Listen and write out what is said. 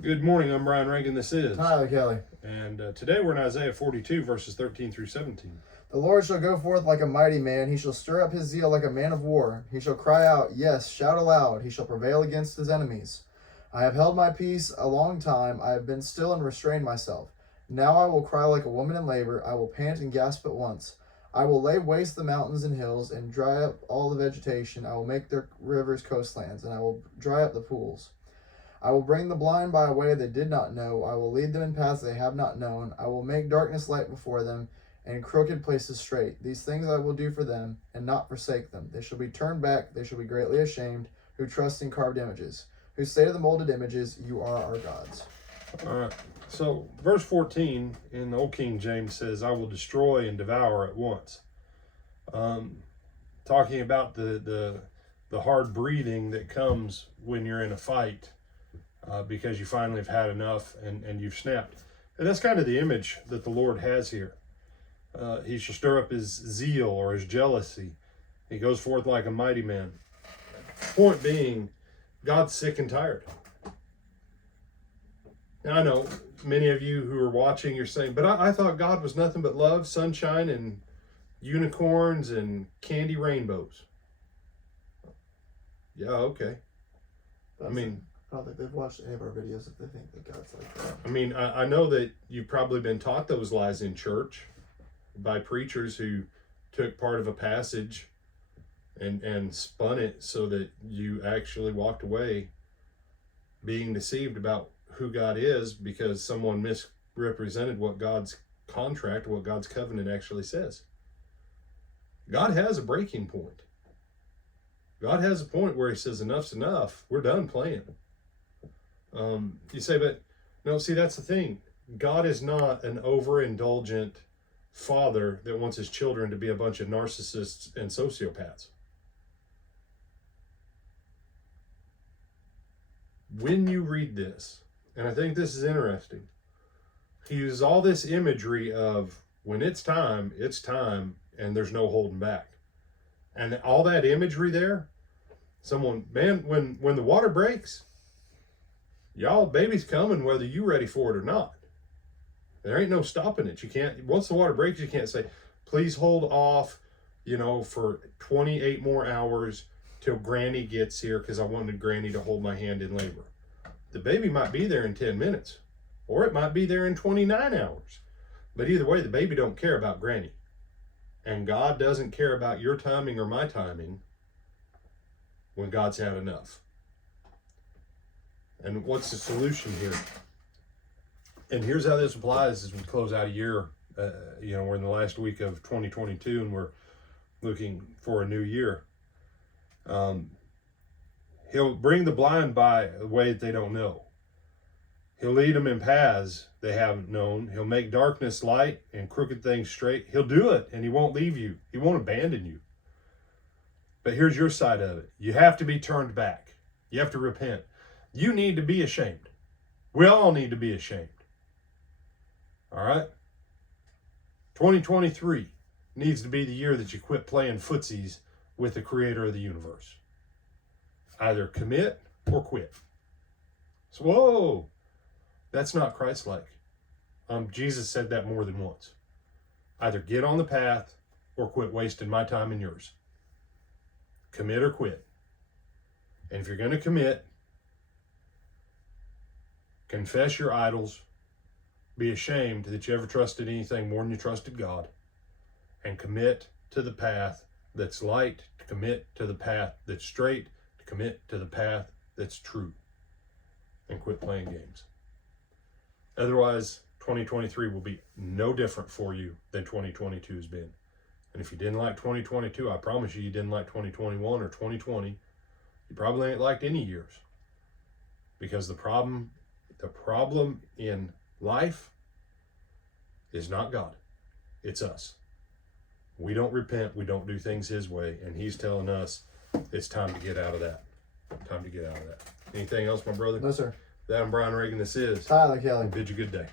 Good morning, I'm Brian Reagan, this is Tyler Kelly. And today we're in Isaiah 42, verses 13 through 17. The Lord shall go forth like a mighty man. He shall stir up his zeal like a man of war. He shall cry out, yes, shout aloud. He shall prevail against his enemies. I have held my peace a long time. I have been still and restrained myself. Now I will cry like a woman in labor. I will pant and gasp at once. I will lay waste the mountains and hills and dry up all the vegetation. I will make their rivers coastlands, and I will dry up the pools. I will bring the blind by a way they did not know. I will lead them in paths they have not known. I will make darkness light before them, and crooked places straight. These things I will do for them, and not forsake them. They shall be turned back, they shall be greatly ashamed, who trust in carved images, who say to the molded images, you are our gods. All right, so verse 14 in the Old King James says, I will destroy and devour at once. Talking about the hard breathing that comes when you're in a fight, because you finally have had enough and you've snapped. And that's kind of the image that the Lord has here. He shall stir up his zeal or his jealousy. He goes forth like a mighty man. Point being, God's sick and tired. Now, I know many of you who are watching, you're saying, but I thought God was nothing but love, sunshine, and unicorns and candy rainbows. Yeah, okay. I don't think they've watched any of our videos if they think that God's like that. I mean, I know that you've probably been taught those lies in church by preachers who took part of a passage and spun it so that you actually walked away being deceived about who God is because someone misrepresented what God's contract, what God's covenant actually says. God has a breaking point. God has a point where he says, enough's enough. We're done playing. You say, but no, see, that's the thing. God is not an overindulgent father that wants his children to be a bunch of narcissists and sociopaths. When you read this, and I think this is interesting, he uses all this imagery of when it's time, and there's no holding back. And all that imagery there, when the water breaks, y'all, baby's coming whether you ready for it or not. There ain't no stopping it. You can't, once the water breaks, you can't say, please hold off, for 28 more hours till Granny gets here because I wanted Granny to hold my hand in labor. The baby might be there in 10 minutes, or it might be there in 29 hours. But either way, the baby don't care about Granny. And God doesn't care about your timing or my timing when God's had enough. And what's the solution here? And here's how this applies as we close out a year. We're in the last week of 2022 and we're looking for a new year. He'll bring the blind by a way that they don't know. He'll lead them in paths they haven't known. He'll make darkness light and crooked things straight. He'll do it and he won't leave you. He won't abandon you. But here's your side of it. You have to be turned back. You have to repent. You need to be ashamed. We all need to be ashamed. All right? 2023 needs to be the year that you quit playing footsies with the creator of the universe. Either commit or quit. So, whoa, that's not Christ-like. Jesus said that more than once. Either get on the path or quit wasting my time and yours. Commit or quit. And if you're going to commit, confess your idols, be ashamed that you ever trusted anything more than you trusted God, and commit to the path that's light, to commit to the path that's straight, to commit to the path that's true, and quit playing games. Otherwise, 2023 will be no different for you than 2022 has been. And if you didn't like 2022, I promise you didn't like 2021 or 2020. You probably ain't liked any years. Because the problem in life is not God. It's us. We don't repent. We don't do things his way. And he's telling us it's time to get out of that. Time to get out of that. Anything else, my brother? No, sir. That I'm Brian Reagan. This is Tyler Kelly. Bid you good day.